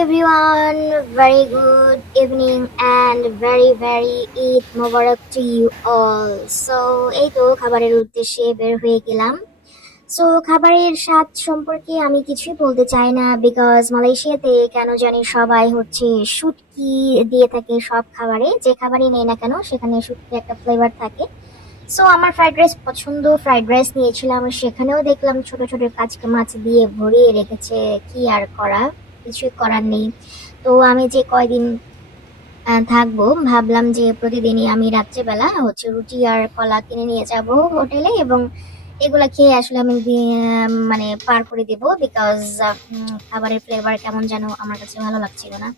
everyone, very good evening and very Eid Mubarak to you all. So এই তো খাবারের উদ্দেশ্যে বের হয়ে গেলাম। সো খাবারের স্বাদ সম্পর্কে আমি কিছুই বলতে চাই না, বিকজ মালয়েশিয়াতে কেন জানি সবাই হচ্ছে শুটকি দিয়ে থাকে সব খাবারে, যে খাবারই নেই না কেন সেখানে শুটকি একটা ফ্লেভার থাকে। সো আমার ফ্রাইড রাইস পছন্দ, ফ্রাইড রাইস নিয়েছিলাম, সেখানেও দেখলাম ছোট ছোট কাঁচকে মাছ দিয়ে ভরিয়ে রেখেছে। কি আর করা, কিছুই করার নেই। তো আমি যে কয়দিন থাকবো, ভাবলাম যে প্রতিদিনই আমি রাত্রেবেলা হচ্ছে রুটি আর কলা কিনে নিয়ে যাব হোটেলে, এবং এগুলা খেয়ে আসলে আমি মানে পার করে দেবো, বিকজ খাবারের ফ্লেভার কেমন যেন আমার কাছে ভালো লাগছিল না।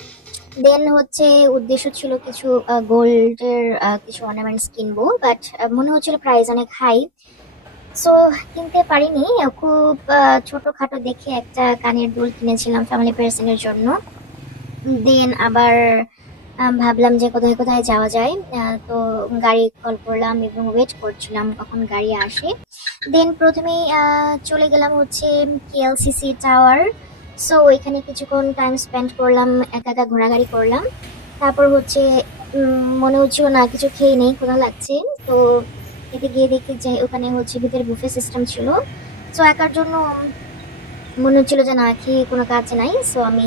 দেন হচ্ছে উদ্দেশ্য ছিল কিছু গোল্ডের কিছু অর্নামেন্টস কিনবো, বাট মনে হচ্ছিল প্রাইস অনেক হাই। সো কিনতে পারিনি। খুব ছোটখাটো দেখে একটা কানের দুল কিনেছিলাম ফ্যামিলি পার্সনের জন্য। দেন আবার ভাবলাম যে কোথায় কোথায় যাওয়া যায়। তো গাড়ি কল করলাম এবং ওয়েট করছিলাম কখন গাড়ি আসে। দেন প্রথমেই চলে গেলাম হচ্ছে কেএলসিসি টাওয়ার। সো এখানে কিছুক্ষণ টাইম স্পেন্ড করলাম, একা একা ঘোরাঘুরি করলাম। তারপর হচ্ছে মনে হচ্ছিল না কিছু খেয়ে নেই, ক্ষুধা লাগছে। তো এতে গিয়ে দেখি যে ওখানে হচ্ছে ভিতরে বুফে সিস্টেম ছিল। সো একার জন্য মনে হচ্ছিল যে না খেয়ে কোনো কাজ নাই। সো আমি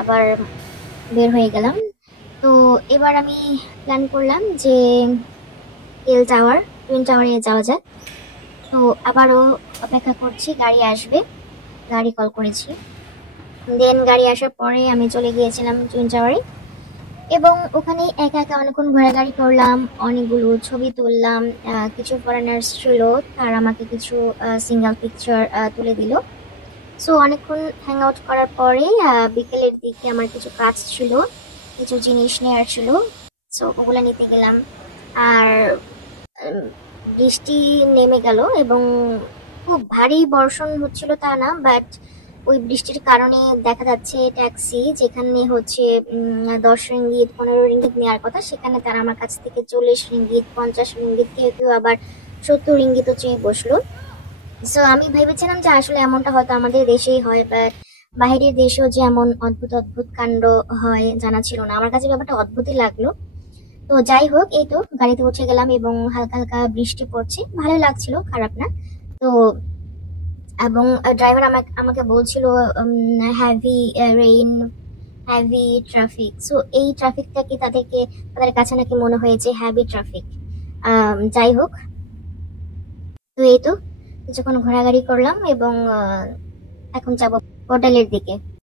আবার বের হয়ে গেলাম। তো এবার আমি প্ল্যান করলাম যে এল টাওয়ার, টুইন টাওয়ারে যাওয়া যায়। তো আবারও অপেক্ষা করছি গাড়ি আসবে, গাড়ি কল করেছি। দেন গাড়ি আসার পরে আমি চলে গিয়েছিলাম টুইন টাওয়ারে, এবং ওখানে একা একা অনেকক্ষণ ঘোরাঘুরি করলাম, অনেকগুলো ছবি তুললাম। কিছু ফরেনার্স ছিল, তারা আমাকে কিছু সিঙ্গেল পিকচার তুলে দিল। সো অনেকক্ষণ হ্যাং আউট করার পরে বিকেলের দিকে আমার কিছু কাজ ছিল, কিছু জিনিস নেওয়ার ছিল। সো ওগুলো নিতে গেলাম। আর বৃষ্টি নেমে গেল, এবং খুব ভারী বর্ষণ হচ্ছিল তা না, বাট ওই বৃষ্টির কারণে দেখা যাচ্ছে ট্যাক্সি যেখানে হচ্ছে 10 রিঙ্গিত 15 রিঙ্গিত নেওয়ার কথা, সেখানে তারা আমার কাছ থেকে 40 রিঙ্গিত 50 রিঙ্গিত, কেউ কেউ আবার 70 রিঙ্গিতও চেয়ে বসলো। সো আমি ভেবেছিলাম যে আসলে এমনটা হয়তো আমাদের দেশেই হয়, বাট বাইরের দেশেও যে এমন অদ্ভুত অদ্ভুত কাণ্ড হয় জানা ছিল না। আমার কাছে ব্যাপারটা অদ্ভুতই লাগলো। তো যাই হোক, এই তো গাড়িতে উঠে গেলাম এবং হালকা হালকা বৃষ্টি পড়ছে, ভালো লাগছিল, খারাপ না। তো এবং ড্রাইভার আমাকে বলছিল heavy rain, heavy traffic. So এই ট্রাফিকটা কি তাদের কাছে নাকি মনে হয়েছে হ্যাভি ট্রাফিক। যাই হোক, তো এই তো কিছুক্ষণ ঘোরাঘুরি করলাম এবং এখন যাবো হোটেলের দিকে।